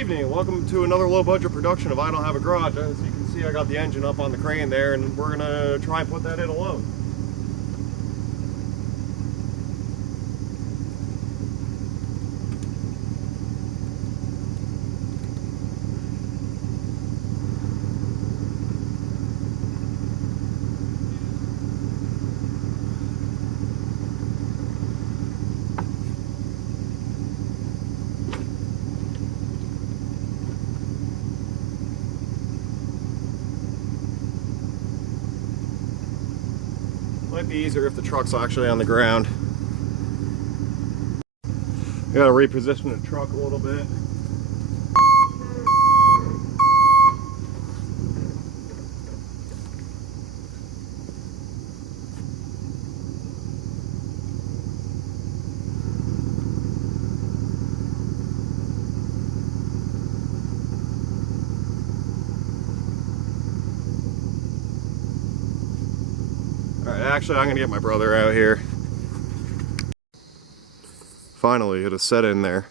evening. Welcome to another low budget production of I Don't Have a Garage. As you can see, I got the engine up on the crane there, and we're gonna try and put that in alone. Might be easier if the truck's actually on the ground. I gotta reposition the truck a little bit. Alright, actually I'm gonna get my brother out here. Finally, it is set in there.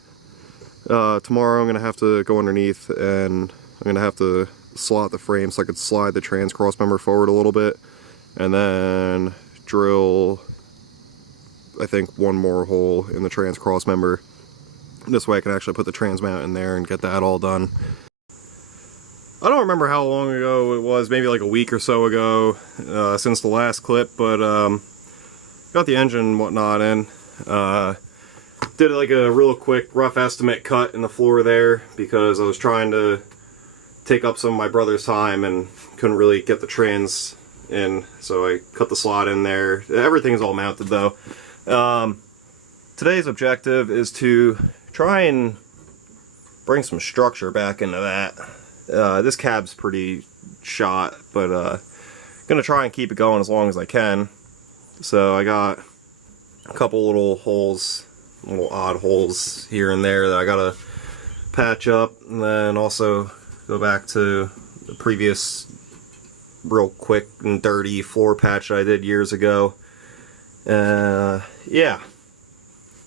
Tomorrow I'm gonna have to go underneath and I'm gonna have to slot the frame so I could slide the trans cross member forward a little bit and then drill, I think, one more hole in the trans cross member. This way I can actually put the trans mount in there and get that all done. I don't remember how long ago it was, maybe like a week or so ago since the last clip, but got the engine and whatnot in. Did like a real quick rough estimate cut in the floor there because I was trying to take up some of my brother's time and couldn't really get the trans in, so I cut the slot in there. Everything's all mounted though. Today's objective is to try and bring some structure back into that. This cab's pretty shot, but gonna try and keep it going as long as I can. So I got a couple little holes, little odd holes here and there that I gotta patch up, and then also go back to the previous real quick and dirty floor patch I did years ago. Yeah,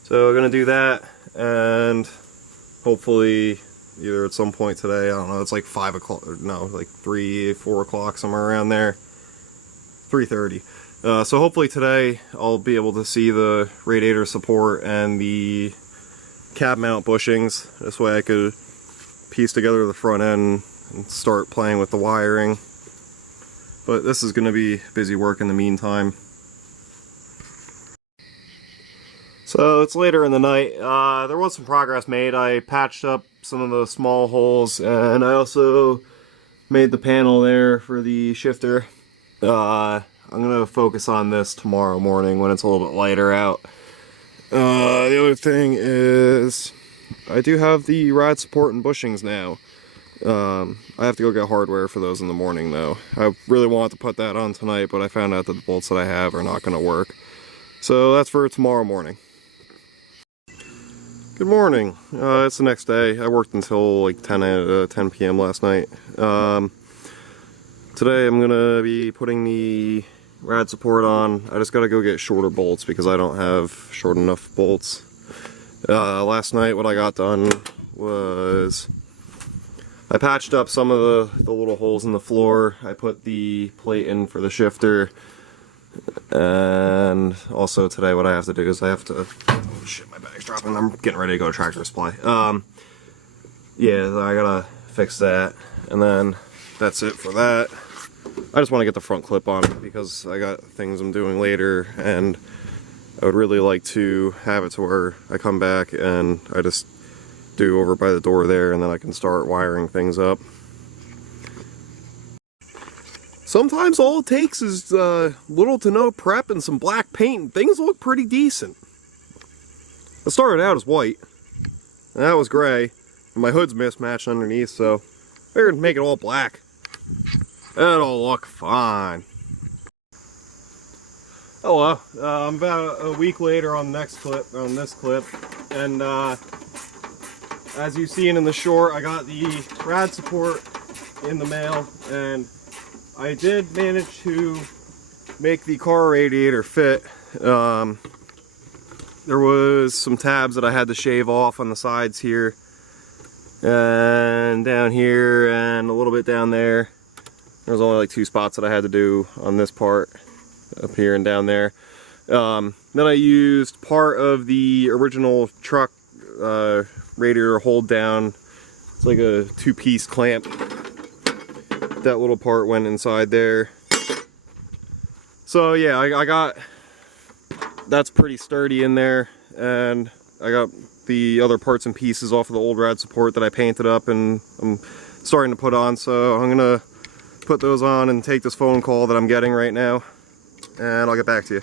so I'm gonna do that, and hopefully either at some point today, I don't know, it's like 5 o'clock, no, like 3, 4 o'clock, somewhere around there, 3:30. So hopefully today I'll be able to see the radiator support and the cab mount bushings. This way I could piece together the front end and start playing with the wiring. But this is going to be busy work in the meantime. So it's later in the night. There was some progress made. I patched up some of the small holes, and I also made the panel there for the shifter. I'm going to focus on this tomorrow morning when it's a little bit lighter out. The other thing is I do have the rad support and bushings now. I have to go get hardware for those in the morning though. I really want to put that on tonight, but I found out that the bolts that I have are not going to work. So that's for tomorrow morning. Good morning. It's the next day. I worked until like 10 p.m. last night. Today I'm going to be putting the rad support on. I just got to go get shorter bolts because I don't have short enough bolts. Last night what I got done was I patched up some of the little holes in the floor. I put the plate in for the shifter. And also today what I have to do is I have to, oh shit, my bag's dropping. I'm getting ready to go to Tractor Supply. Yeah, I gotta fix that, and then that's it for that. I just want to get the front clip on because I got things I'm doing later, and I would really like to have it to where I come back and I just do over by the door there, and then I can start wiring things up. Sometimes all it takes is little to no prep and some black paint, and things look pretty decent. It started out as white, and that was gray, and my hood's mismatched underneath, so I figured make it all black. It'll look fine. Hello, I'm about a week later on the next clip, on this clip, and as you've seen in the short, I got the rad support in the mail, and I did manage to make the car radiator fit. There was some tabs that I had to shave off on the sides here. and down here and a little bit down there. There's only like 2 spots that I had to do on this part, up here and down there. Then I used part of the original truck radiator hold down. It's like a 2-piece clamp. That little part went inside there. So yeah, I got, that's pretty sturdy in there, and I got the other parts and pieces off of the old rad support that I painted up and I'm starting to put on. So I'm gonna put those on and take this phone call that I'm getting right now, and I'll get back to you.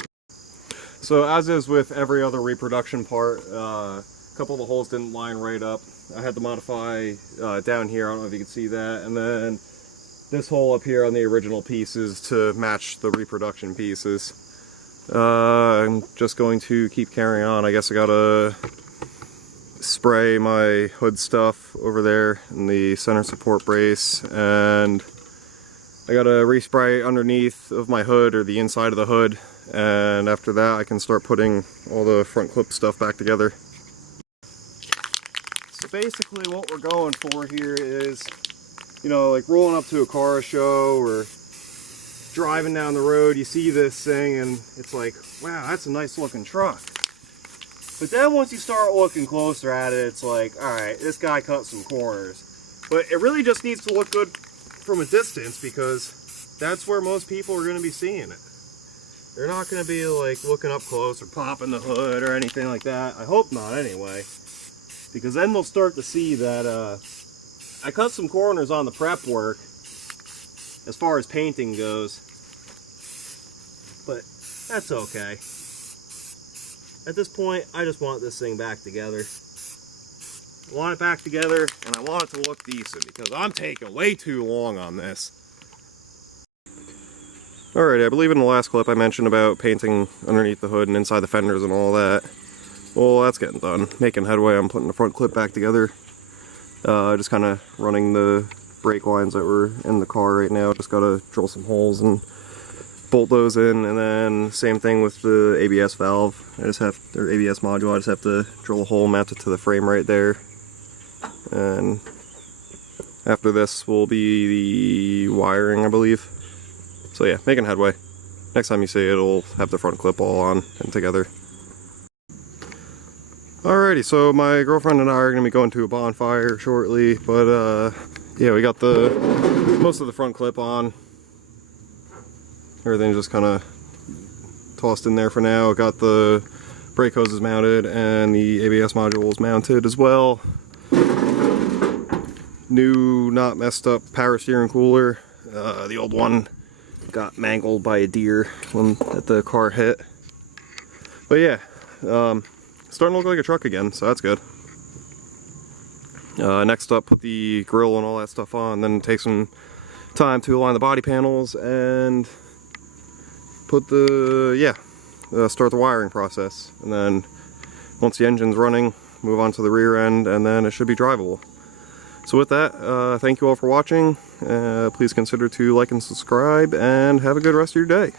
So as is with every other reproduction part, a couple of the holes didn't line right up. I had to modify down here, I don't know if you can see that, and then this hole up here on the original pieces to match the reproduction pieces. I'm just going to keep carrying on. I guess I gotta spray my hood stuff over there in the center support brace, and I gotta respray underneath of my hood, or the inside of the hood, and after that I can start putting all the front clip stuff back together. So basically what we're going for here is, you know, like rolling up to a car show or driving down the road, you see this thing and it's like, wow, that's a nice looking truck. But then once you start looking closer at it, it's like, alright, this guy cut some corners. But it really just needs to look good from a distance, because that's where most people are going to be seeing it. They're not going to be like looking up close or popping the hood or anything like that. I hope not anyway. Because then they'll start to see that I cut some corners on the prep work as far as painting goes, but that's okay. At this point, I just want this thing back together. I want it back together, and I want it to look decent, because I'm taking way too long on this. Alright, I believe in the last clip I mentioned about painting underneath the hood and inside the fenders and all that. Well, that's getting done. Making headway on putting the front clip back together. Just kind of running the brake lines that were in the car right now. Just gotta drill some holes and bolt those in, and then same thing with the ABS valve. I just have, or ABS module, I just have to drill a hole, mount it to the frame right there. And after this will be the wiring, I believe. So yeah, making headway. Next time you see it, it'll have the front clip all on and together. Alrighty, so my girlfriend and I are going to be going to a bonfire shortly, but yeah, we got the most of the front clip on. Everything's just kind of tossed in there for now. Got the brake hoses mounted and the ABS modules mounted as well. New, not messed up power steering cooler. The old one got mangled by a deer when the car hit. But yeah, starting to look like a truck again, so that's good. Next up, put the grill and all that stuff on, then take some time to align the body panels and put the, start the wiring process. And then once the engine's running, move on to the rear end, and then it should be drivable. So with that, thank you all for watching. Please consider to like and subscribe, and have a good rest of your day.